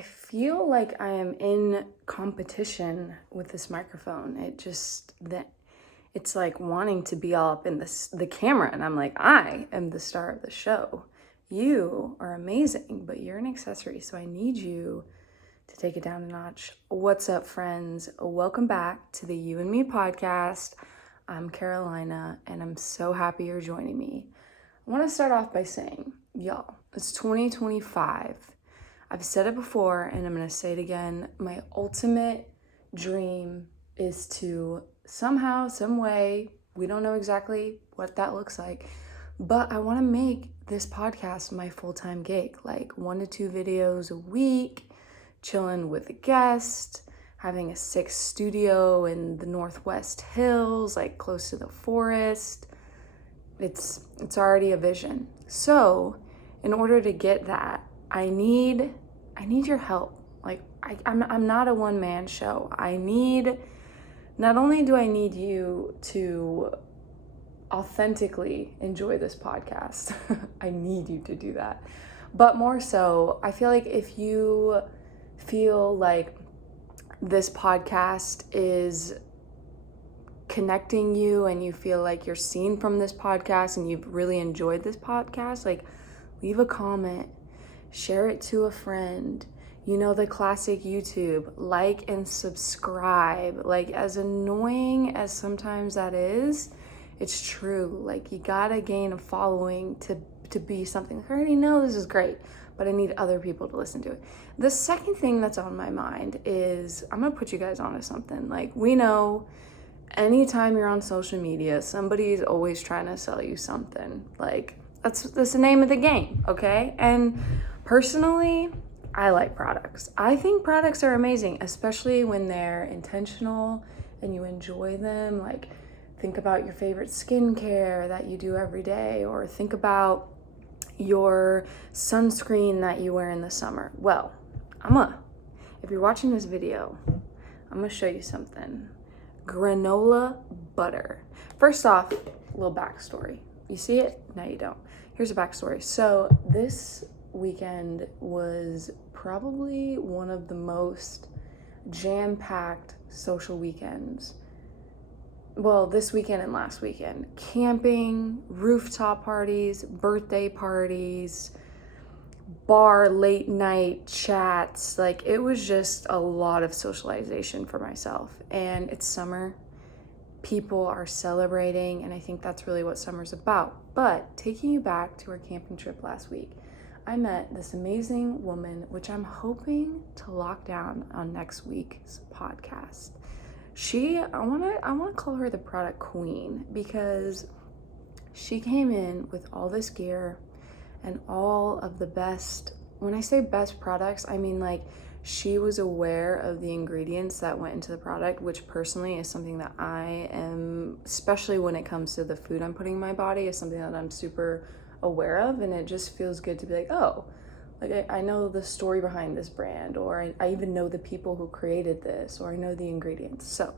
I feel like I am in competition with this microphone. It's like wanting to be all up in the camera, and I'm like, I am the star of the show. You are amazing, but you're an accessory, so I need you to take it down a notch. What's up, friends? Welcome back to the You and Me podcast. I'm Carolina, and I'm so happy you're joining me. I want to start off by saying, y'all, it's 2025. I've said it before, and I'm going to say it again. My ultimate dream is to somehow, some way, we don't know exactly what that looks like, but I want to make this podcast my full-time gig, like 1 to 2 videos a week, chilling with a guest, having a 6 studio in the Northwest Hills, like close to the forest. It's already a vision. So in order to get that, I need your help. Like I'm not a one-man show. Not only do I need you to authentically enjoy this podcast, I need you to do that. But more so, I feel like if you feel like this podcast is connecting you and you feel like you're seen from this podcast and you've really enjoyed this podcast, like leave a comment, share it to a friend. You know, the classic YouTube, like and subscribe. Like, as annoying as sometimes that is, it's true. Like, you gotta gain a following to be something. Like, I already know this is great, but I need other people to listen to it. The second thing that's on my mind is, I'm gonna put you guys onto something. Like, we know anytime you're on social media, somebody's always trying to sell you something. Like, that's the name of the game, okay? And personally, I like products. I think products are amazing, especially when they're intentional and you enjoy them. Like, think about your favorite skincare that you do every day, or think about your sunscreen that you wear in the summer. Well, if you're watching this video, I'm gonna show you something. Granola butter. First off, a little backstory. You see it? No, you don't. Here's a backstory. So this weekend was probably one of the most jam-packed social weekends. Well, this weekend and last weekend. Camping, rooftop parties, birthday parties, bar late night chats. Like, it was just a lot of socialization for myself. And it's summer. People are celebrating, and I think that's really what summer's about. But taking you back to our camping trip last week, I met this amazing woman, which I'm hoping to lock down on next week's podcast. I wanna call her the product queen, because she came in with all this gear and all of the best. When I say best products, I mean, like, she was aware of the ingredients that went into the product, which personally is something that I am, especially when it comes to the food I'm putting in my body, is something that I'm super aware of. And it just feels good to be like, oh, like I know the story behind this brand, or I even know the people who created this, or I know the ingredients. So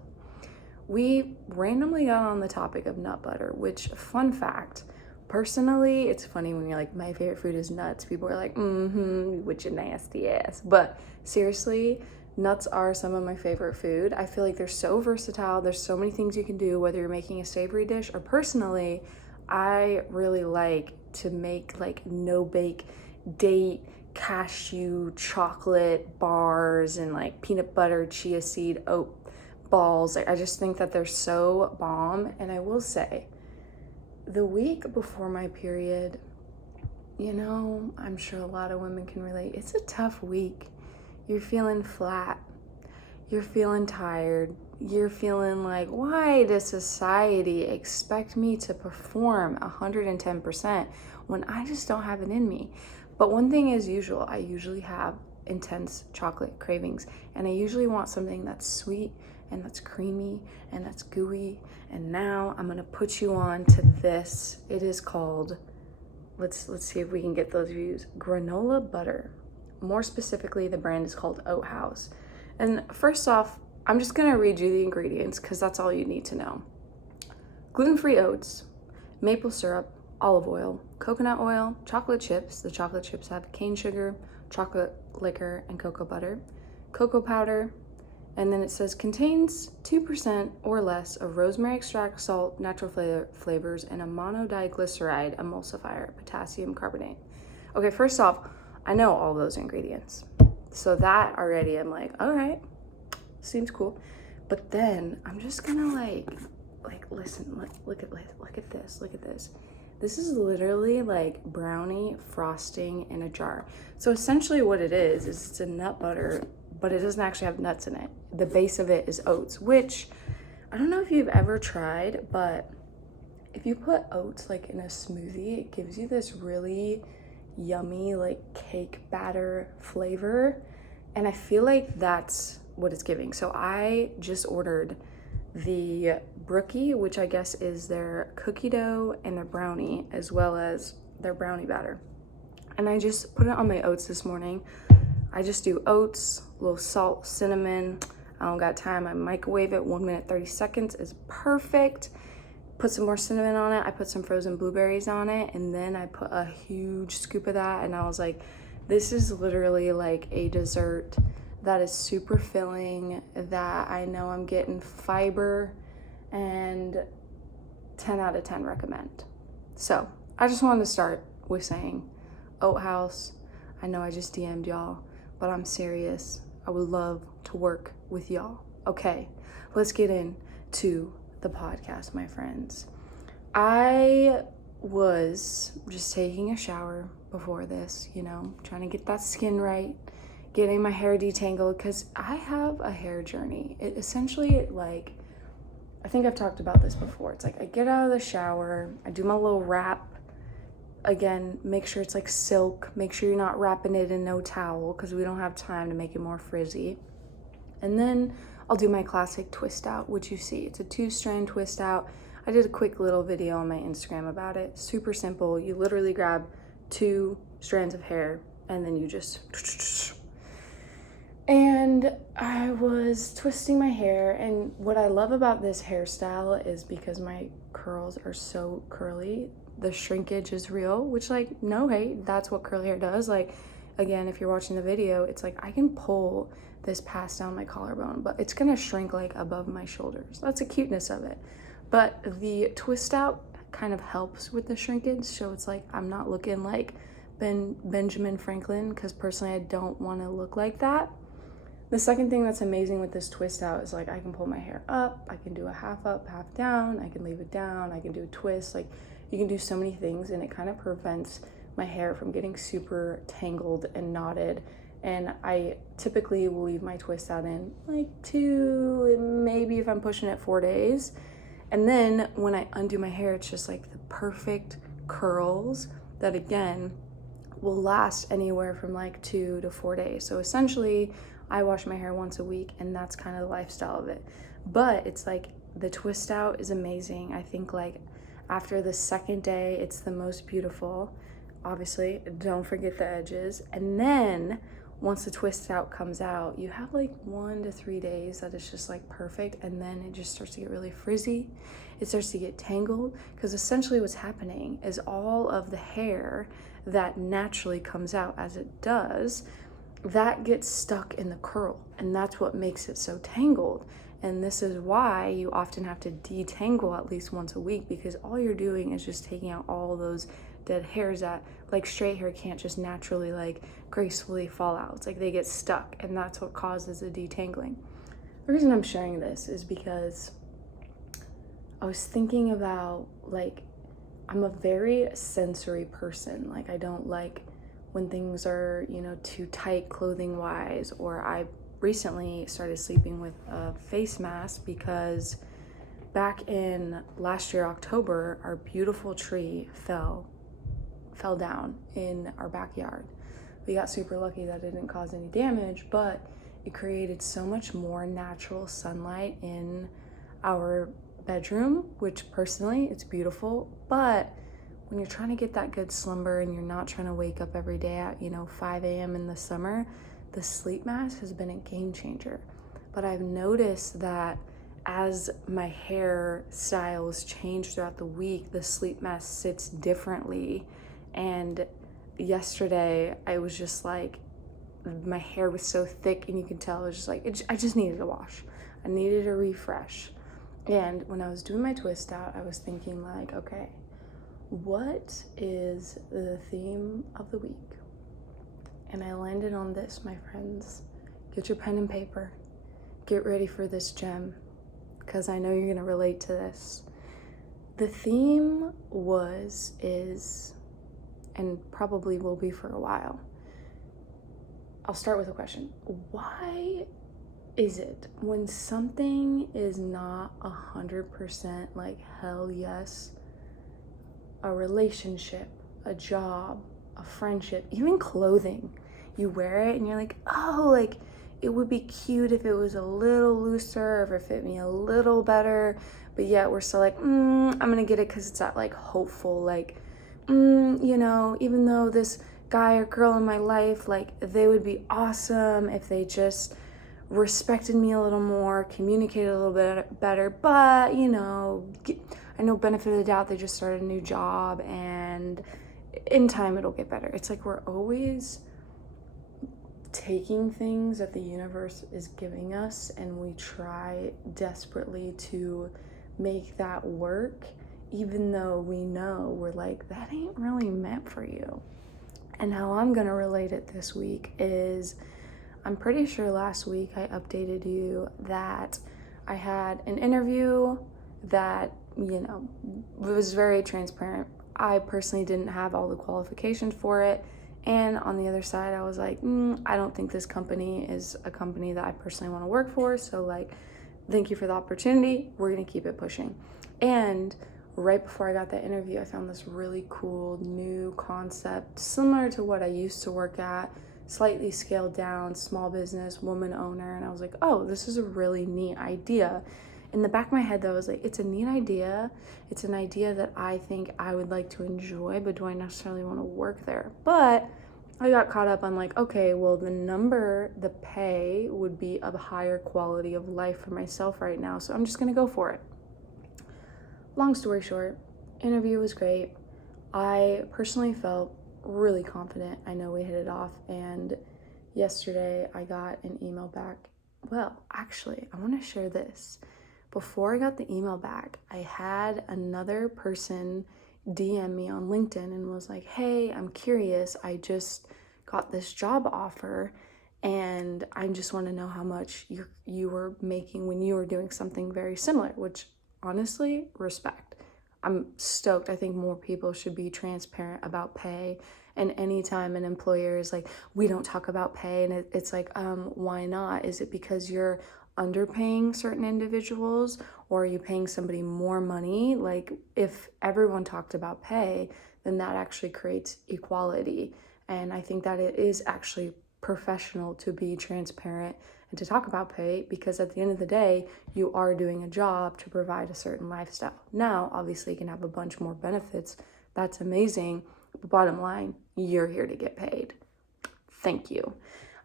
we randomly got on the topic of nut butter, which, fun fact, personally, it's funny when you're like, my favorite food is nuts. People are like, with your nasty ass. But seriously, nuts are some of my favorite food. I feel like they're so versatile. There's so many things you can do, whether you're making a savory dish, or personally, I really like to make like no-bake date, cashew, chocolate bars, and like peanut butter, chia seed, oat balls. I just think that they're so bomb. And I will say, the week before my period, you know, I'm sure a lot of women can relate. It's a tough week. You're feeling flat. You're feeling tired. You're feeling like, why does society expect me to perform 110% when I just don't have it in me? But one thing is usual. I usually have intense chocolate cravings, and I usually want something that's sweet and that's creamy and that's gooey. And now I'm gonna put you on to this. It is called, let's see if we can get those views, granola butter. More specifically, the brand is called Oat Haus. And first off, I'm just gonna read you the ingredients because that's all you need to know. Gluten-free oats, maple syrup, olive oil, coconut oil, chocolate chips. The chocolate chips have cane sugar, chocolate liquor, and cocoa butter, cocoa powder, and then it says contains 2% or less of rosemary extract, salt, natural flavors, and a monodiglyceride emulsifier, potassium carbonate. Okay, first off, I know all those ingredients. So that already I'm like, all right, seems cool. But then I'm just gonna like listen, look at this. This is literally like brownie frosting in a jar. So essentially what it is it's a nut butter, but it doesn't actually have nuts in it. The base of it is oats, which I don't know if you've ever tried, but if you put oats like in a smoothie, it gives you this really yummy like cake batter flavor. And I feel like that's what it's giving. So I just ordered the brookie, which I guess is their cookie dough and their brownie, as well as their brownie batter. And I just put it on my oats this morning. I just do oats, a little salt, cinnamon. I don't got time. I microwave it 1 minute, 30 seconds is perfect. Put some more cinnamon on it. I put some frozen blueberries on it, and then I put a huge scoop of that. And I was like, this is literally like a dessert that is super filling, that I know I'm getting fiber, and 10 out of 10 recommend. So I just wanted to start with saying, Oat Haus, I know I just DM'd y'all, but I'm serious. I would love to work with y'all. Okay, let's get into the podcast, my friends. I was just taking a shower before this, trying to get that skin right, getting my hair detangled, because I have a hair journey. It essentially, like, I think I've talked about this before. It's like I get out of the shower, I do my little wrap. Again, make sure it's like silk. Make sure you're not wrapping it in no towel because we don't have time to make it more frizzy. And then I'll do my classic twist out, which you see. It's a 2-strand twist out. I did a quick little video on my Instagram about it. Super simple. You literally grab 2 strands of hair and then you just... And I was twisting my hair, and what I love about this hairstyle is because my curls are so curly, the shrinkage is real, which, like, no hate, that's what curly hair does. Like, again, if you're watching the video, it's like I can pull this past down my collarbone, but it's gonna shrink like above my shoulders. That's the cuteness of it. But the twist out kind of helps with the shrinkage, so it's like I'm not looking like Benjamin Franklin, because personally I don't want to look like that. The second thing that's amazing with this twist out is like I can pull my hair up, I can do a half up, half down, I can leave it down, I can do a twist. Like, you can do so many things, and it kind of prevents my hair from getting super tangled and knotted. And I typically will leave my twist out in like 2, maybe if I'm pushing it 4 days. And then when I undo my hair, it's just like the perfect curls that, again, will last anywhere from like 2 to 4 days. So essentially, I wash my hair once a week, and that's kind of the lifestyle of it. But it's like the twist out is amazing. I think like after the second day, it's the most beautiful. Obviously, don't forget the edges. And then once the twist out comes out, you have like 1 to 3 days that is just like perfect. And then it just starts to get really frizzy. It starts to get tangled, because essentially what's happening is all of the hair that naturally comes out, as it does, that gets stuck in the curl, and that's what makes it so tangled. And this is why you often have to detangle at least once a week, because all you're doing is just taking out all those dead hairs that, like, straight hair can't just naturally like gracefully fall out. It's like they get stuck, and that's what causes the detangling. The reason I'm sharing this is because I was thinking about, like, I'm a very sensory person. Like, I don't like when things are, too tight clothing wise, or I recently started sleeping with a face mask because back in last year, October, our beautiful tree fell down in our backyard. We got super lucky that it didn't cause any damage, but it created so much more natural sunlight in our bedroom, which personally, it's beautiful. But when you're trying to get that good slumber and you're not trying to wake up every day at 5 a.m. in the summer, the sleep mask has been a game changer. But I've noticed that as my hair styles change throughout the week, the sleep mask sits differently. And yesterday I was just like, my hair was so thick, and you can tell it was just like, I just needed a wash. I needed a refresh. And when I was doing my twist out, I was thinking like, okay, what is the theme of the week? And I landed on this, my friends. Get your pen and paper. Get ready for this gem, because I know you're gonna relate to this. The theme is, and probably will be for a while. I'll start with a question. Why is it when something is not 100% like hell yes, a relationship, a job, a friendship, even clothing, you wear it and you're like, oh, like it would be cute if it was a little looser, or if it fit me a little better, but yet we're still like, I'm gonna get it because it's that like hopeful, like, you know, even though this guy or girl in my life, like they would be awesome if they just respected me a little more, communicated a little bit better, but you know, I know benefit of the doubt, they just started a new job and in time it'll get better. It's like we're always taking things that the universe is giving us and we try desperately to make that work, even though we know we're like, that ain't really meant for you. And how I'm gonna relate it this week is, I'm pretty sure last week I updated you that I had an interview that, you know, was very transparent. I personally didn't have all the qualifications for it. And on the other side, I was like, I don't think this company is a company that I personally want to work for. So like, thank you for the opportunity. We're going to keep it pushing. And right before I got that interview, I found this really cool new concept, similar to what I used to work at, slightly scaled down, small business, woman owner. And I was like, oh, this is a really neat idea. In the back of my head though, I was like, it's a neat idea. It's an idea that I think I would like to enjoy, but do I necessarily want to work there? But I got caught up on like, okay, well the pay would be of a higher quality of life for myself right now. So I'm just gonna go for it. Long story short, interview was great. I personally felt really confident. I know we hit it off, and yesterday I got an email back. Well, actually, I want to share this. Before I got the email back, I had another person DM me on LinkedIn and was like, hey, I'm curious. I just got this job offer and I just want to know how much you were making when you were doing something very similar, which honestly, respect. I'm stoked. I think more people should be transparent about pay. And anytime an employer is like, we don't talk about pay, and it's like, why not? Is it because you're underpaying certain individuals, or are you paying somebody more money? Like, if everyone talked about pay, then that actually creates equality. And I think that it is actually professional to be transparent and to talk about pay, because at the end of the day, you are doing a job to provide a certain lifestyle. Now, obviously, you can have a bunch more benefits. That's amazing. But bottom line, you're here to get paid. Thank you.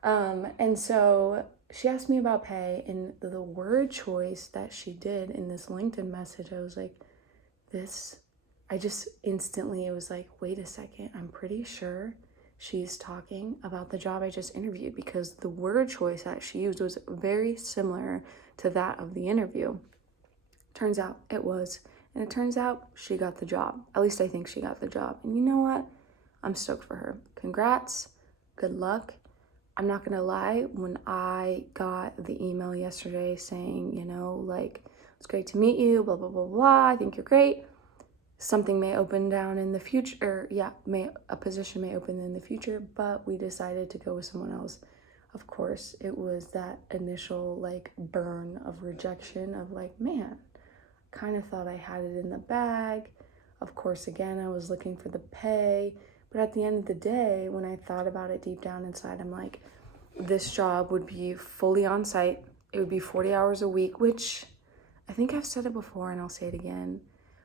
And so she asked me about pay, and the word choice that she did in this LinkedIn message, I was like, I just instantly, it was like, wait a second, I'm pretty sure she's talking about the job I just interviewed, because the word choice that she used was very similar to that of the interview. Turns out it was. And it turns out she got the job. At least I think she got the job. And you know what? I'm stoked for her. Congrats. Good luck. I'm not gonna lie, when I got the email yesterday saying, you know, like, it's great to meet you, blah, blah, blah, blah, I think you're great. Something may open down in the future, a position may open in the future, but we decided to go with someone else. Of course, it was that initial like burn of rejection of like, man, kind of thought I had it in the bag. Of course, again, I was looking for the pay, but at the end of the day, when I thought about it deep down inside, I'm like, this job would be fully on site. It would be 40 hours a week, which I think I've said it before and I'll say it again.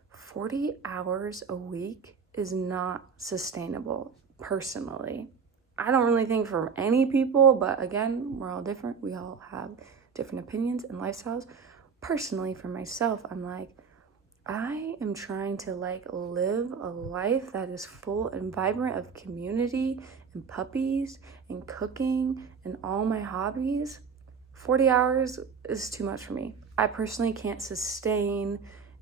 40 hours a week is not sustainable, personally. I don't really think for any people, but again, we're all different. We all have different opinions and lifestyles. Personally, for myself, I'm like, I am trying to like live a life that is full and vibrant of community and puppies and cooking and all my hobbies, 40 hours is too much for me. I personally can't sustain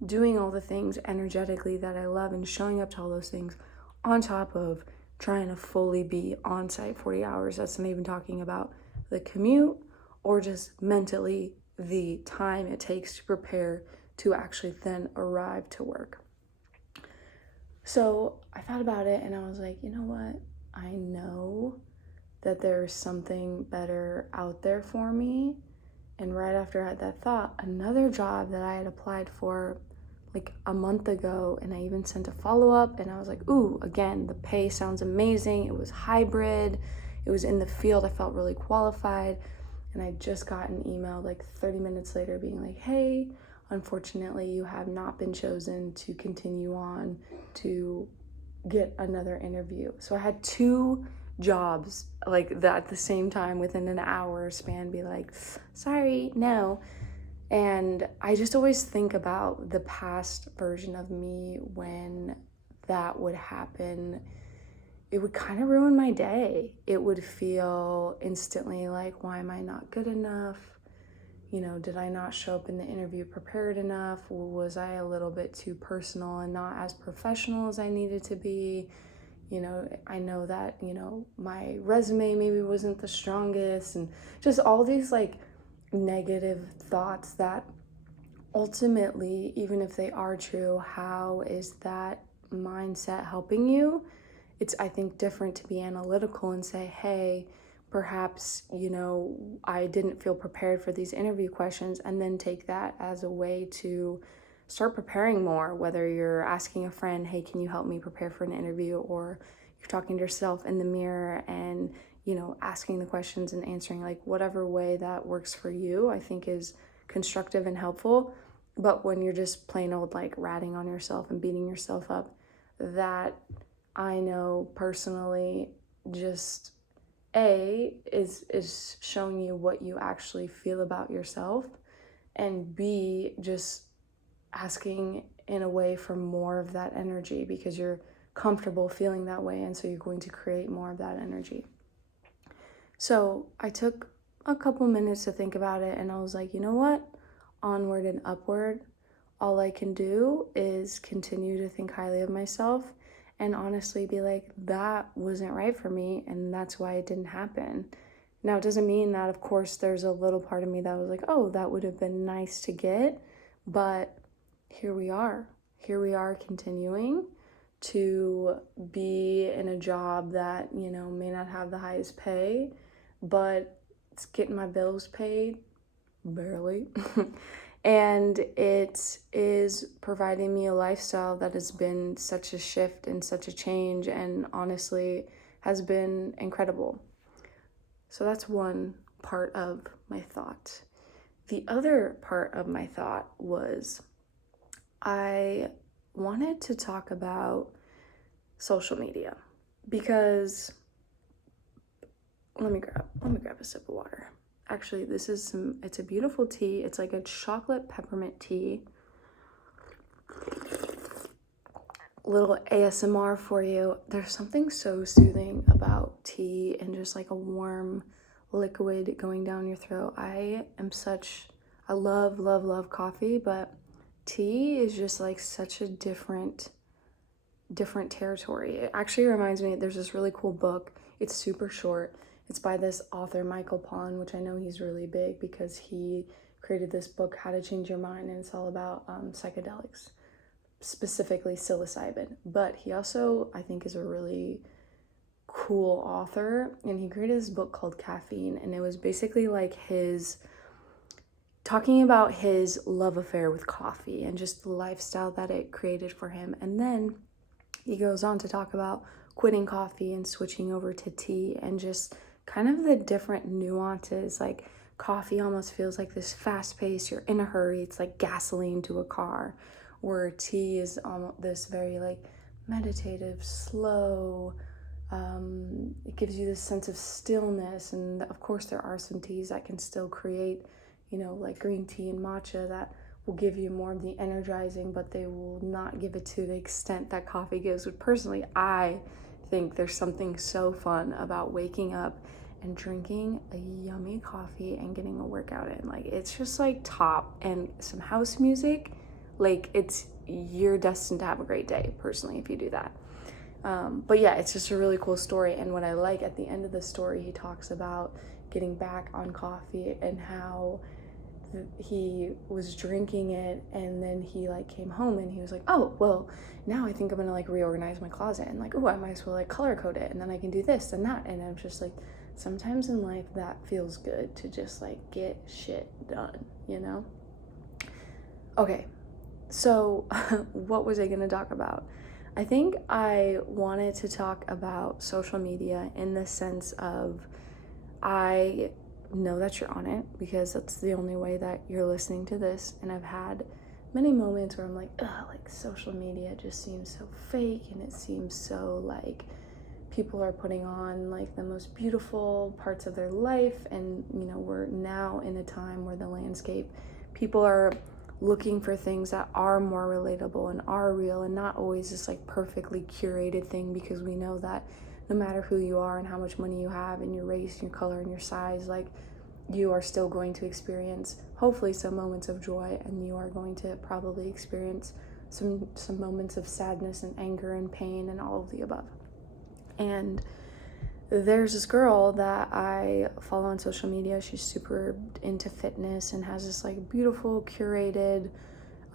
doing all the things energetically that I love and showing up to all those things on top of trying to fully be on site 40 hours. That's not even talking about the commute or just mentally the time it takes to prepare to actually then arrive to work. So I thought about it and I was like, you know what? I know that there's something better out there for me. And right after I had that thought, another job that I had applied for like a month ago, and I even sent a follow-up, and I was like, ooh, again, the pay sounds amazing. It was hybrid. It was in the field. I felt really qualified. And I just got an email like 30 minutes later being like, hey, unfortunately, you have not been chosen to continue on to get another interview. So I had 2 jobs like that at the same time within an hour span be like, sorry, no. And I just always think about the past version of me when that would happen. It would kind of ruin my day. It would feel instantly like, why am I not good enough? You know, did I not show up in the interview prepared enough? Was I a little bit too personal and not as professional as I needed to be? You know, I know that, you know, my resume maybe wasn't the strongest, and just all these like negative thoughts that ultimately, even if they are true, how is that mindset helping you? It's, I think, different to be analytical and say, hey, perhaps, you know, I didn't feel prepared for these interview questions, and then take that as a way to start preparing more, whether you're asking a friend, hey, can you help me prepare for an interview? Or you're talking to yourself in the mirror and, you know, asking the questions and answering, like whatever way that works for you, I think is constructive and helpful. But when you're just plain old like ratting on yourself and beating yourself up, that I know personally just is showing you what you actually feel about yourself, and B, just asking in a way for more of that energy because you're comfortable feeling that way, and so you're going to create more of that energy. So I took a couple minutes to think about it, and I was like, you know what? Onward and upward. All I can do is continue to think highly of myself and honestly be like, that wasn't right for me, and that's why it didn't happen. Now, it doesn't mean that, of course, there's a little part of me that was like, oh, that would have been nice to get, but here we are. Here we are continuing to be in a job that, you know, may not have the highest pay, but it's getting my bills paid, barely. And it is providing me a lifestyle that has been such a shift and such a change, and honestly has been incredible. So that's one part of my thought. The other part of my thought was I wanted to talk about social media because let me grab a sip of water. Actually, it's a beautiful tea. It's like a chocolate peppermint tea. Little ASMR for you. There's something so soothing about tea and just like a warm liquid going down your throat. I love coffee, but tea is just like such a different territory. It actually reminds me, there's this really cool book. It's super short. It's by this author, Michael Pollan, which I know he's really big because he created this book, How to Change Your Mind, and it's all about psychedelics, specifically psilocybin. But he also, I think, is a really cool author, and he created this book called Caffeine, and it was basically like his talking about his love affair with coffee and just the lifestyle that it created for him. And then he goes on to talk about quitting coffee and switching over to tea and just kind of the different nuances. Like coffee almost feels like this fast pace, you're in a hurry, it's like gasoline to a car, where tea is almost this very like meditative, slow, it gives you this sense of stillness. And of course there are some teas that can still create, you know, like green tea and matcha that will give you more of the energizing, but they will not give it to the extent that coffee gives, which personally I think there's something so fun about waking up and drinking a yummy coffee and getting a workout in. Like, it's just like top, and some house music, like you're destined to have a great day, personally, if you do that. But yeah, it's just a really cool story. And what I like at the end of the story, he talks about getting back on coffee and how he was drinking it, and then he like came home and he was like, oh, well, now I think I'm gonna like reorganize my closet, and like, oh, I might as well like color code it, and then I can do this and that. And I'm just like, sometimes in life that feels good, to just like get shit done, you know? Okay, so what was I gonna talk about? I think I wanted to talk about social media in the sense of, I know that you're on it because that's the only way that you're listening to this. And I've had many moments where I'm like, ugh, like social media just seems so fake, and it seems so like people are putting on like the most beautiful parts of their life. And, you know, we're now in a time where the landscape, people are looking for things that are more relatable and are real, and not always this like perfectly curated thing, because we know that no matter who you are and how much money you have and your race, your color, and your size, like, you are still going to experience hopefully some moments of joy, and you are going to probably experience some moments of sadness and anger and pain and all of the above. And there's this girl that I follow on social media. She's super into fitness and has this like beautiful curated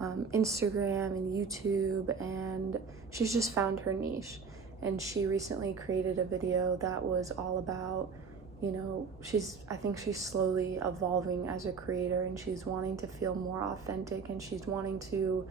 Instagram and YouTube, and she's just found her niche. And she recently created a video that was all about, you know, I think she's slowly evolving as a creator, and she's wanting to feel more authentic, and she's wanting to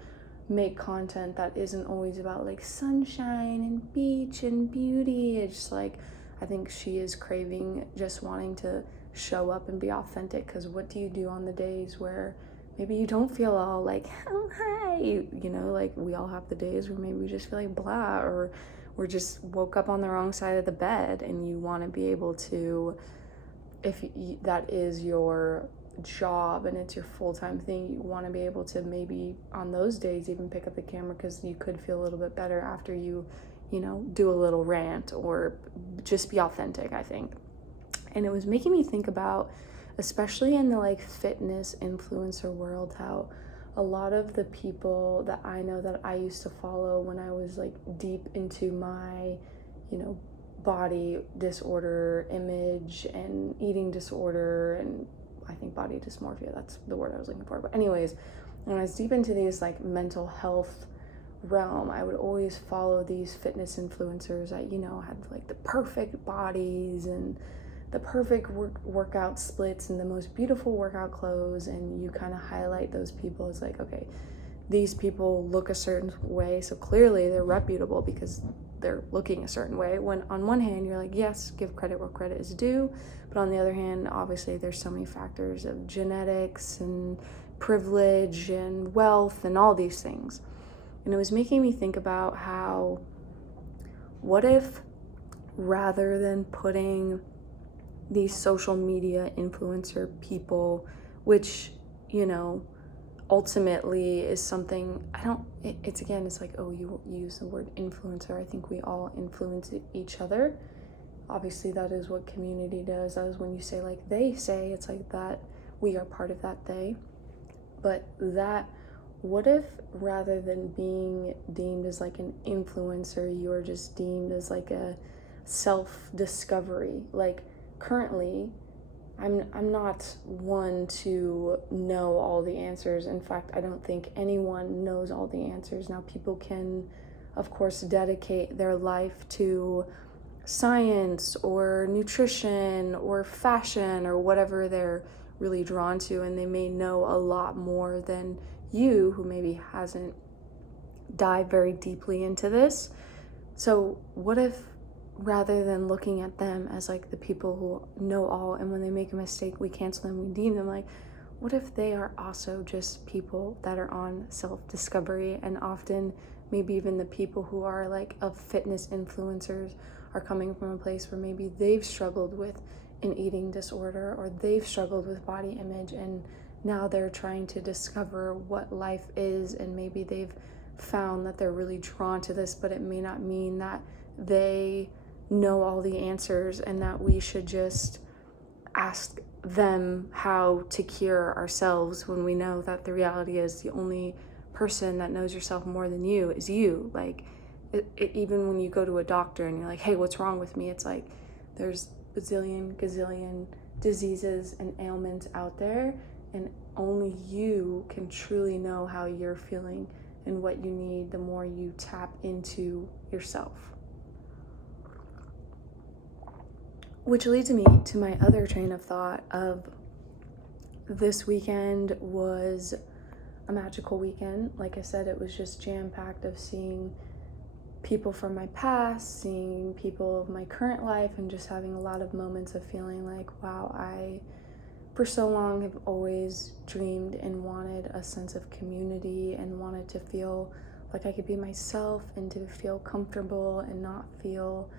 make content that isn't always about like sunshine and beach and beauty. It's like, I think she is craving just wanting to show up and be authentic, because what do you do on the days where maybe you don't feel all like, oh, hi, you know, like we all have the days where maybe we just feel like blah, or we're just woke up on the wrong side of the bed, and you want to be able to, if that is your job and it's your full-time thing, you want to be able to maybe on those days even pick up the camera, because you could feel a little bit better after you know, do a little rant or just be authentic, I think. And it was making me think about, especially in the like fitness influencer world, how a lot of the people that I know that I used to follow when I was like deep into my, you know, body disorder, image and eating disorder, and I think body dysmorphia, that's the word I was looking for. But anyways, when I was deep into these like mental health realm, I would always follow these fitness influencers that, you know, had like the perfect bodies and the perfect workout splits and the most beautiful workout clothes, and you kind of highlight those people as like, okay, these people look a certain way, so clearly they're reputable because they're looking a certain way. When on one hand you're like, yes, give credit where credit is due, but on the other hand, obviously there's so many factors of genetics and privilege and wealth and all these things. And it was making me think about how, what if rather than putting these social media influencer people, which, you know, ultimately is something, it's again, it's like, oh, you use the word influencer. I think we all influence each other. Obviously, that is what community does. That is when you say like they say, it's like that we are part of that they. But that, what if rather than being deemed as like an influencer, you are just deemed as like a self-discovery? Like, currently, I'm not one to know all the answers. In fact, I don't think anyone knows all the answers. Now, people can, of course, dedicate their life to science or nutrition or fashion or whatever they're really drawn to, and they may know a lot more than you, who maybe hasn't dived very deeply into this. So what if, rather than looking at them as like the people who know all, and when they make a mistake we cancel them, we deem them, like, what if they are also just people that are on self-discovery? And often maybe even the people who are like of fitness influencers are coming from a place where maybe they've struggled with an eating disorder, or they've struggled with body image, and now they're trying to discover what life is, and maybe they've found that they're really drawn to this, but it may not mean that they know all the answers and that we should just ask them how to cure ourselves, when we know that the reality is the only person that knows yourself more than you is you. Like, even when you go to a doctor and you're like, hey, what's wrong with me? It's like, there's bazillion, gazillion diseases and ailments out there, and only you can truly know how you're feeling and what you need the more you tap into yourself. Which leads me to my other train of thought of, this weekend was a magical weekend. Like I said, it was just jam-packed of seeing people from my past, seeing people of my current life, and just having a lot of moments of feeling like, wow, I, for so long, have always dreamed and wanted a sense of community and wanted to feel like I could be myself and to feel comfortable and not feel,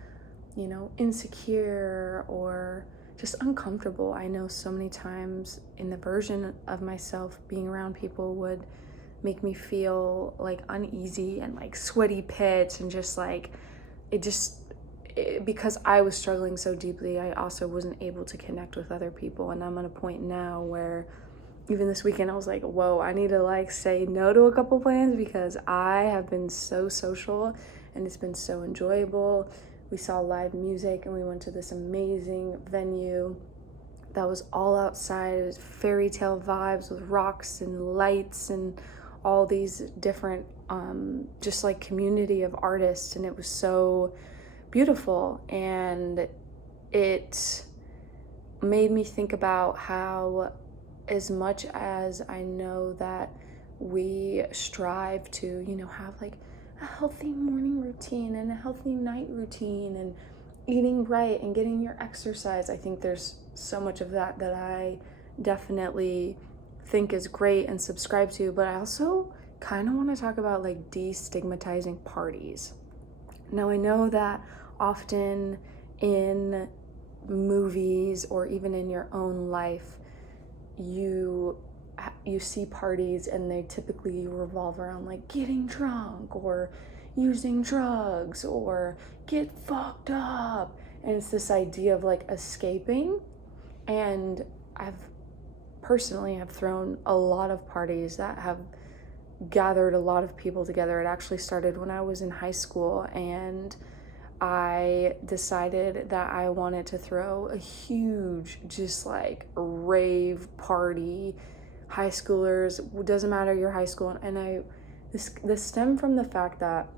insecure or just uncomfortable. I know so many times in the version of myself, being around people would make me feel like uneasy and like sweaty pits, and just like because I was struggling so deeply, I also wasn't able to connect with other people. And I'm at a point now where even this weekend I was like, whoa, I need to like say no to a couple plans, because I have been so social and it's been so enjoyable. We saw live music and we went to this amazing venue that was all outside. It was fairy tale vibes with rocks and lights and all these different just like community of artists, and it was so beautiful. And it made me think about how, as much as I know that we strive to, have like a healthy morning routine and a healthy night routine and eating right and getting your exercise, I think there's so much of that I definitely think is great and subscribe to. But I also kind of want to talk about like destigmatizing parties. Now, I know that often in movies or even in your own life, you see parties and they typically revolve around like getting drunk or using drugs or get fucked up, and it's this idea of like escaping. And I've personally thrown a lot of parties that have gathered a lot of people together. It actually started when I was in high school, and I decided that I wanted to throw a huge, just like rave party. High schoolers, doesn't matter your high school. And this stemmed from the fact that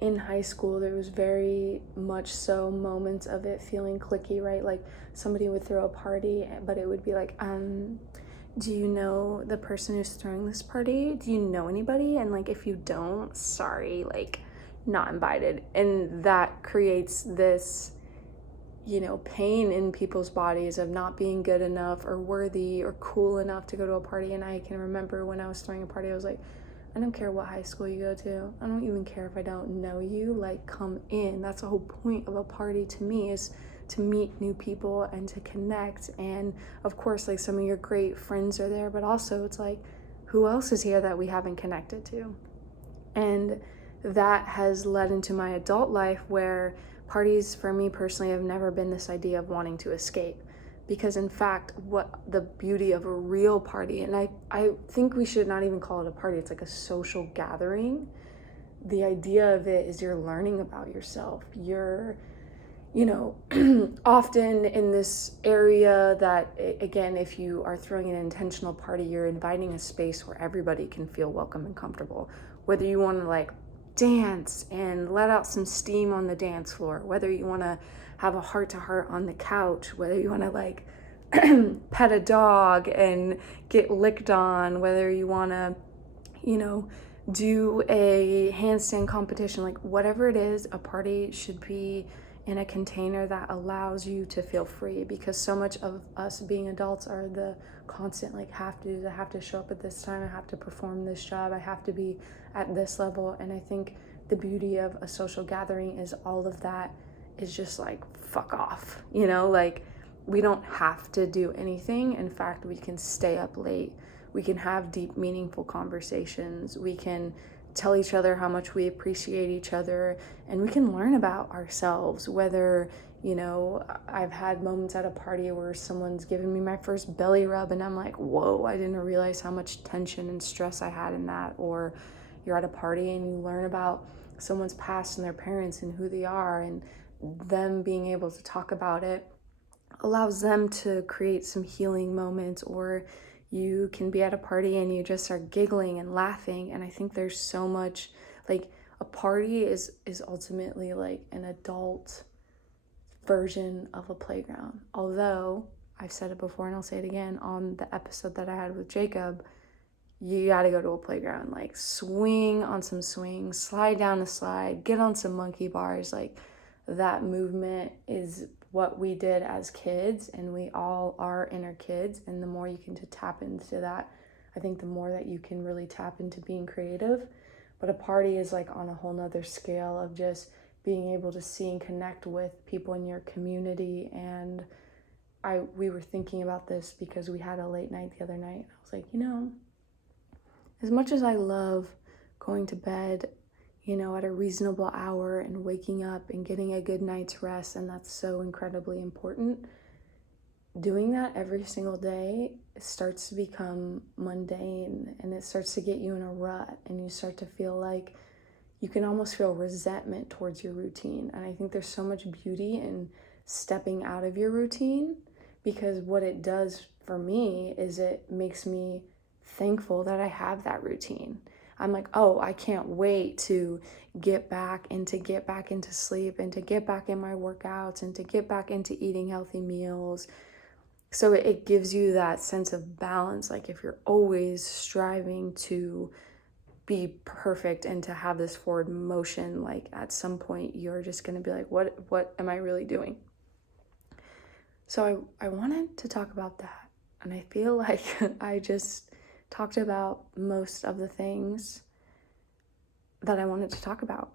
in high school there was very much so moments of it feeling cliquey, right? Like somebody would throw a party, but it would be like, do you know the person who's throwing this party? Do you know anybody? And like, if you don't, sorry, like, not invited. And that creates this, pain in people's bodies of not being good enough or worthy or cool enough to go to a party. And I can remember when I was throwing a party, I was like, I don't care what high school you go to. I don't even care if I don't know you. Like, come in. That's the whole point of a party to me, is to meet new people and to connect. And of course, like, some of your great friends are there, but also it's like, who else is here that we haven't connected to? And that has led into my adult life, where parties for me personally have never been this idea of wanting to escape. Because in fact, what the beauty of a real party, and I think we should not even call it a party, it's like a social gathering. The idea of it is you're learning about yourself. You're, often in this area that, again, if you are throwing an intentional party, you're inviting a space where everybody can feel welcome and comfortable. Whether you want to like dance and let out some steam on the dance floor, whether you want to have a heart-to-heart on the couch, whether you want to like pet a dog and get licked on, whether you want to, do a handstand competition, like whatever it is, a party should be in a container that allows you to feel free. Because so much of us being adults are the constant like I have to show up at this time, I have to perform this job, I have to be at this level. And I think the beauty of a social gathering is all of that is just like, fuck off, like we don't have to do anything. In fact, we can stay up late, we can have deep, meaningful conversations, we can tell each other how much we appreciate each other, and we can learn about ourselves. Whether, I've had moments at a party where someone's given me my first belly rub and I'm like, whoa, I didn't realize how much tension and stress I had in that. Or you're at a party and you learn about someone's past and their parents and who they are, and them being able to talk about it allows them to create some healing moments. Or you can be at a party and you just start giggling and laughing. And I think there's so much, like, a party is ultimately like an adult version of a playground. Although I've said it before and I'll say it again on the episode that I had with Jacob, you got to go to a playground, like swing on some swings, slide down a slide, get on some monkey bars. Like, that movement is what we did as kids, and we all are inner kids. And the more you can just tap into that, I think the more that you can really tap into being creative. But a party is like on a whole nother scale of just being able to see and connect with people in your community. And we were thinking about this because we had a late night the other night. I was like, as much as I love going to bed, at a reasonable hour and waking up and getting a good night's rest, and that's so incredibly important, doing that every single day, it starts to become mundane, and it starts to get you in a rut, and you start to feel like you can almost feel resentment towards your routine. And I think there's so much beauty in stepping out of your routine, because what it does for me is it makes me thankful that I have that routine. I'm like, oh, I can't wait to get back into sleep, and to get back in my workouts, and to get back into eating healthy meals. So it gives you that sense of balance. Like, if you're always striving to be perfect and to have this forward motion, like, at some point you're just going to be like, what am I really doing? So I wanted to talk about that. And I feel like I just talked about most of the things that I wanted to talk about.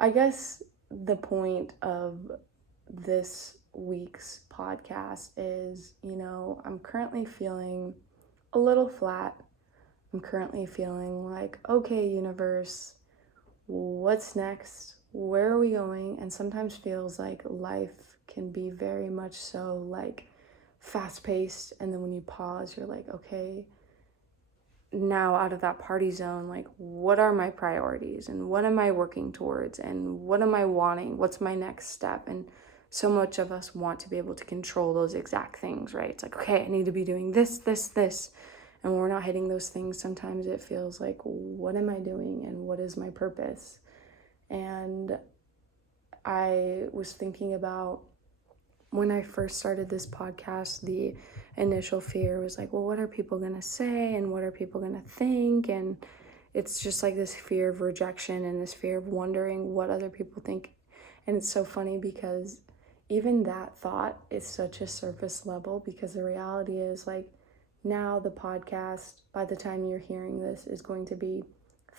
I guess the point of this week's podcast is, I'm currently feeling a little flat. I'm currently feeling like, okay, universe, what's next? Where are we going? And sometimes feels like life can be very much so like fast-paced, and then when you pause, you're like, okay, now out of that party zone, like, what are my priorities, and what am I working towards, and what am I wanting? What's my next step? And so much of us want to be able to control those exact things, right? It's like, okay, I need to be doing this. And when we're not hitting those things, sometimes it feels like, what am I doing, and what is my purpose? And I was thinking about when I first started this podcast, the initial fear was like, well, what are people going to say, and what are people going to think? And it's just like this fear of rejection and this fear of wondering what other people think. And it's so funny because even that thought is such a surface level, because the reality is, like, now the podcast, by the time you're hearing this, is going to be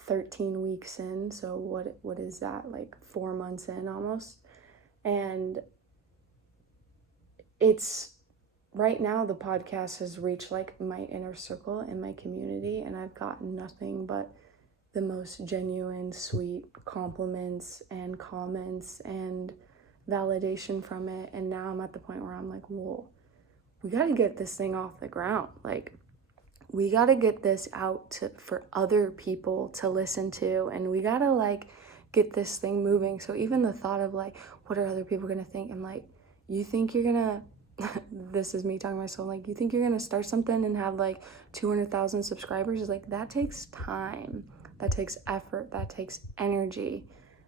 13 weeks in. So what is that, like 4 months in almost? And it's right now, the podcast has reached like my inner circle and my community, and I've gotten nothing but the most genuine, sweet compliments and comments and validation from it. And now I'm at the point where I'm like, whoa, we got to get this thing off the ground. Like, we got to get this out for other people to listen to, and we got to like get this thing moving. So even the thought of like, what are other people going to think? I'm like, you think you're going to, this is me talking to myself, like, you think you're going to start something and have like 200,000 subscribers? Like, that takes time, that takes effort, that takes energy.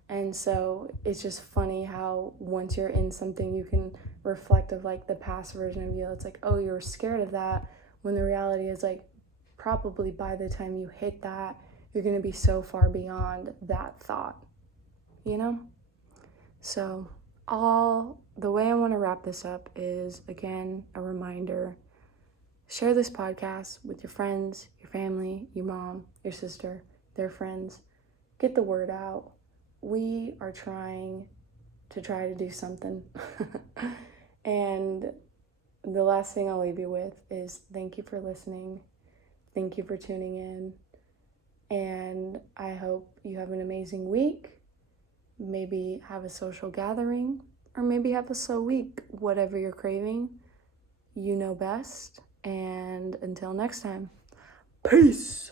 And so it's just funny how once you're in something, you can reflect of like the past version of you. It's like, oh, you were scared of that, when the reality is like, probably by the time you hit that, you're going to be so far beyond that thought, So the way I want to wrap this up is, again, a reminder: share this podcast with your friends, your family, your mom, your sister, their friends. Get the word out. We are trying to do something. And the last thing I'll leave you with is, thank you for listening. Thank you for tuning in. And I hope you have an amazing week. Maybe have a social gathering, or maybe have a slow week. Whatever you're craving, you know best. And until next time, peace.